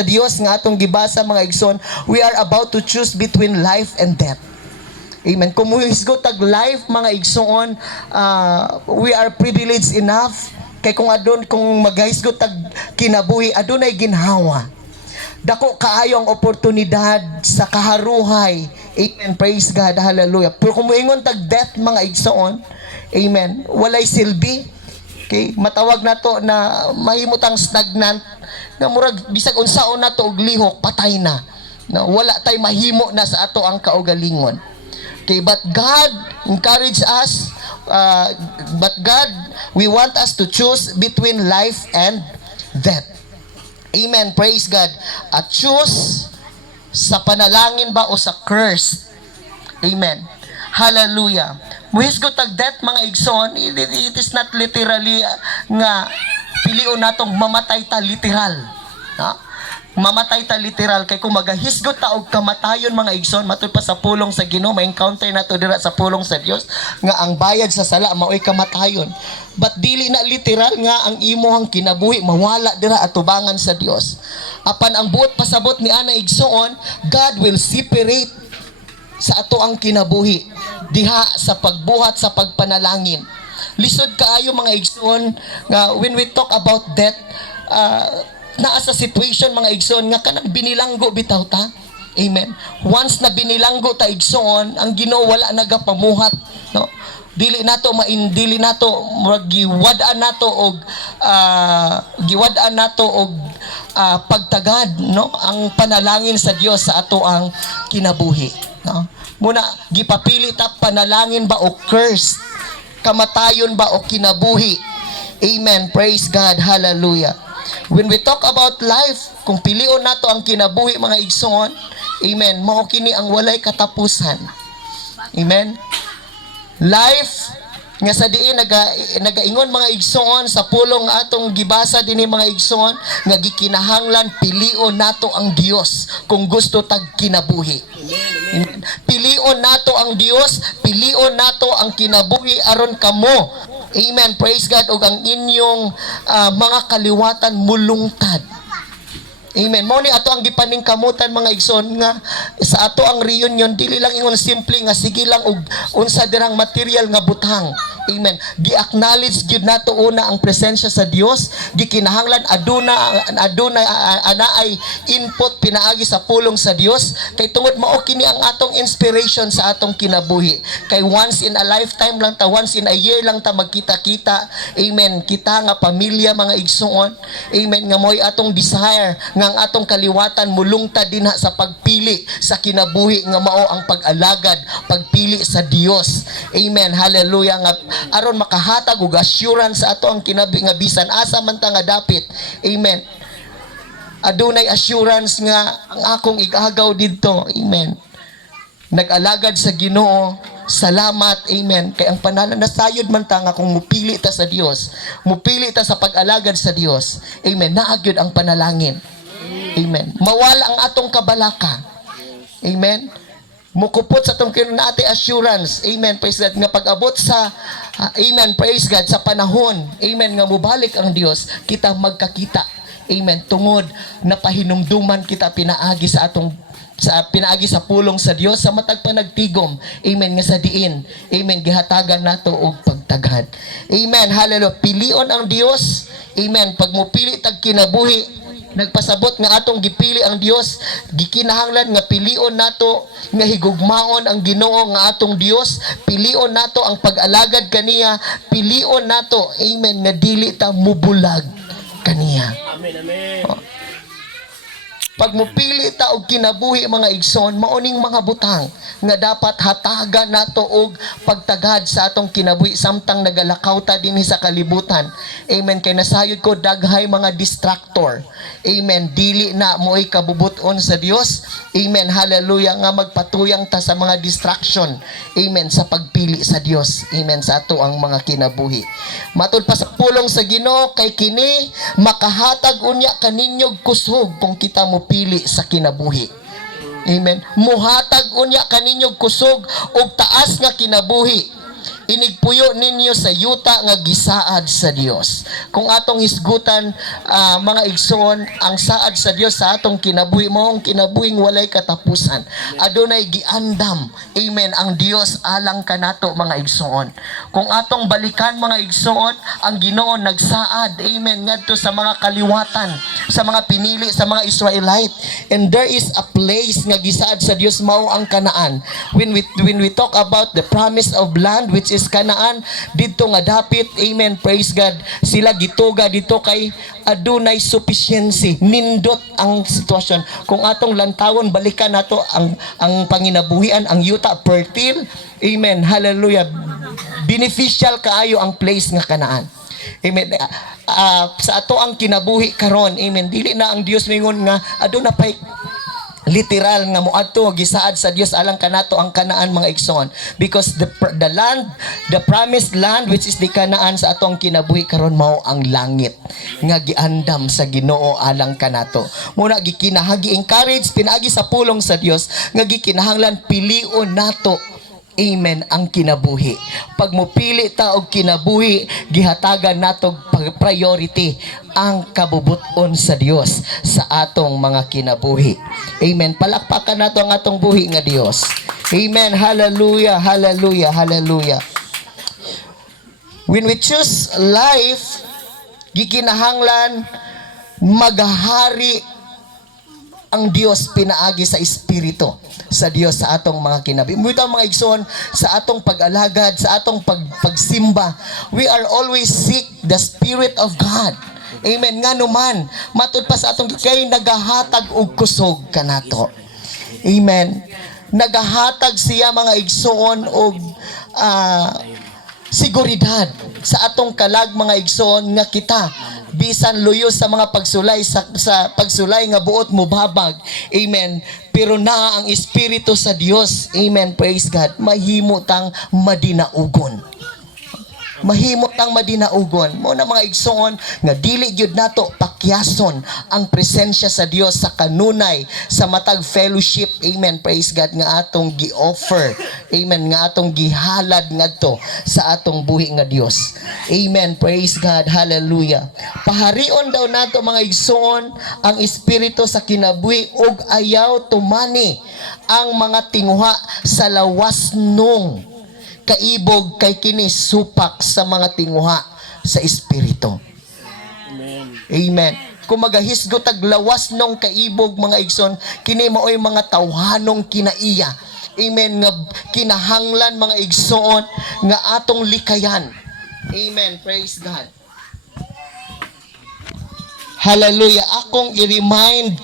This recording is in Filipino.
sa Dios nga atong gibasa mga igsoon, we are about to choose between life and death. Amen. Kung muhisgot tag life mga igsoon, we are privileged enough kay kung maghisgot tag kinabuhi adunay ginhawa. Dako kaayo ang oportunidad sa kaharuhay. Amen. Praise God. Hallelujah. Pero kung muingon tag death mga igsoon, amen, walay silbi. Okay? Matawag na to na mahimutang stagnant na murag bisag unsaon na to og lihok patay na. No, wala tay mahimo na sa ato ang kaugalingon. Okay, but God encourage us, we want us to choose between life and death. Amen. Praise God. At choose sa panalangin ba o sa curse. Amen. Hallelujah. Muhisgot tag death mga igsoon, it is not literally nga pilion natong mamatay ta literal. Ha? Mamatay ta literal kay kung magahisgot ta og kamatayon mga igsoon matud pa sa pulong sa Ginoo ma-encounter nato dira sa pulong sa Dios nga ang bayad sa sala maoy kamatayon. But dili na literal nga ang imong kinabuhi mawala dira atubangan sa Dios. Apan ang buot pasabot ni ana igsoon, God will separate sa ato ang kinabuhi diha sa pagbuhat sa pagpanalangin. Lisod kaayo mga igsoon nga when we talk about death, naa sa situation mga igsoon nga kanang binilanggo bitaw ta. Amen. Once na binilanggo ta igsoon, ang Ginoo wala nagapamuhat, no? Dili nato giwad-an nato og pagtagad, no, ang panalangin sa Dios sa ato ang kinabuhi, no? Muna gipapili ta panalangin ba o curse, kamatayon ba o kinabuhi. Amen. Praise God. Hallelujah. When we talk about life, kung pilion nato ang kinabuhi mga igsoon, amen, mao kini ang walay katapusan. Amen. Life nga sa diin nagaingon mga igsoon sa pulong atong gibasa dinhi mga igsoon nga gikinahanglan pilion nato ang Dios kung gusto tag kinabuhi. Amen. Pilion nato ang Dios, pilion nato ang kinabuhi aron kamo, amen, praise God, og ang inyong mga kaliwatan mulungtad. Amen. Mao ni ato ang gipaningkamutan mga igsoon nga sa ato ang reunion dili lang ingon simple nga sige lang og unsa dirang material nga butang. Amen. Gi-acknowledge gyud nato una ang presensya sa Dios, gikinahanglan aduna ay input pinaagi sa pulong sa Dios kay tungod mao kini ang atong inspiration sa atong kinabuhi. Kay once in a lifetime lang ta, once in a year lang ta magkita-kita. Amen. Kita nga pamilya mga igsoon. Amen, nga mo'y atong desire nga ang atong kaliwatan mulungtad dinha sa pagpili sa kinabuhi nga mao ang pag-alagad, pagpili sa Dios. Amen. Hallelujah. Nga aron makahatag og assurance sa ato ang kinabuhi nga bisan asa man ta nga dapit. Amen. Adunay assurance nga ang akong igagaw didto. Amen. Nag-alagad sa Ginoo. Salamat. Amen. Kay ang pananasayod man ta nga kung mupili ta sa Dios, mupili ta sa pag-alagad sa Dios. Amen. Naagyod ang panalangin. Amen. Mawala ang atong kabalaka. Amen. Mukupot sa atong kinunati assurance. Amen. Praise God. Nga pag-abot sa amen. Praise God. Sa panahon. Amen. Nga mubalik ang Dios. Kita magkakita. Amen. Tungod na pahinumduman kita pinaagi sa pulong sa Dios sa matag panagtigom. Amen. Nga sa diin. Amen. Gihatagan nato og pagtagad. Amen. Hallelujah. Pilion ang Dios. Amen. Pag mupili tag kinabuhi, nagpasabot nga atong gipili ang Dios, gikinahanglan nga pilion nato nga higugmaon ang Ginoo nga atong Dios, pilion nato ang pag-alagad kaniya, pilion nato, amen, nga dili ta mubulag kaniya. Amen, amen. Pag mupili ta og kinabuhi mga igsoon, maoning mga butang nga dapat hatagan nato og pagtagad sa atong kinabuhi samtang nagalakaw ta dinhi sa kalibutan. Amen. Kay nasayod ko daghay mga distractor. Amen. Dili na mo'y kabubuton sa Dios. Amen. Hallelujah. Nga magpatuyang ta sa mga distraction. Amen. Sa pagpili sa Dios. Amen. Sa ato ang mga kinabuhi. Matud pa sa pulong sa Ginoo kay kini makahatag unya kaninyog kusog kung kita mo pili sa kinabuhi. Amen. Muhatag unya kaninyog kusog og taas nga kinabuhi. inigpuyo ninyo sa yuta nga gisaad sa Dios. Kung atong hisgutan, mga igsoon, ang saad sa Dios sa atong kinabuhi mo, ang kinabuhing walay katapusan. Adunay giandam, amen, ang Dios alang kanato, mga igsoon. Kung atong balikan, mga igsoon, ang Ginoo nagsaad, amen, ngadto sa mga kaliwatan, sa mga pinili, sa mga Israelite. And there is a place nga gisaad sa Dios, mao ang Kanaan. When we talk about the promise of land, which is Kanaan, dito nga dapit, amen, praise God, sila gituga dito kay adunay sufficiency, nindot ang sitwasyon. Kung atong lantawon, balikan nato ang panginabuhian, ang yuta, fertile, amen, hallelujah, beneficial kaayo ang place nga Kanaan. Amen. Sa ato ang kinabuhi karon, amen, dili na ang Dios mingon nga aduna pay literal nga moadto gisaad sa Dios alang kanato ang Kanaan, mga igsoon, because the land, the promised land, which is the Kanaan, sa atong kinabuhi karon mao ang langit nga giandam sa Ginoo alang kanato. Muna gikinahagi encourage pinaagi sa pulong sa Dios nga gikinahanglan pilion nato, amen, ang kinabuhi. Pag mopili ta og kinabuhi, gihatagan nato priority ang kabubuton sa Dios sa atong mga kinabuhi. Amen. Palakpakan nato ang atong buhi nga Dios. Amen. Hallelujah, hallelujah, hallelujah. When we choose life, gikinahanglan maghari ang Dios pinaagi sa espiritu sa Dios sa atong mga kinabuhi. Muta, mga igsoon, sa atong pag-alagad, sa atong pagsimba, we are always seek the Spirit of God. Amen. Nga naman, matud pa sa atong kay nagahatag og kusog kanato. Amen. Nagahatag siya, mga igsoon, og seguridad sa atong kalag, mga igsoon, nga kita bisan luyo sa mga pagsulay sa pagsulay nga buot mo babag, amen, pero na ang espiritu sa Dios, amen, praise God, mahimo tang madinaugon. Mahimot ang madinaugon. Mo na, mga igsoon, nga dili gyud nato pakyason ang presensya sa Dios sa kanunay, sa matag fellowship, amen, praise God, nga atong gi-offer, amen, nga atong gihalad ngadto sa atong buhi nga Dios. Amen, praise God, hallelujah. Paharion daw nato, mga igsoon, ang espiritu sa kinabuhi ug ayaw tumani ang mga tinguha sa lawas nung kaibog kay kini supak sa mga tinguha sa espiritu. Amen. Amen. Kung magahisgot ag lawas nung kaibog, mga igsoon, kini maoy mga tawhanong kinaiya. Amen. Nga kinahanglan, mga igsoon, nga atong likayan. Amen. Praise God. Hallelujah. Akong i-remind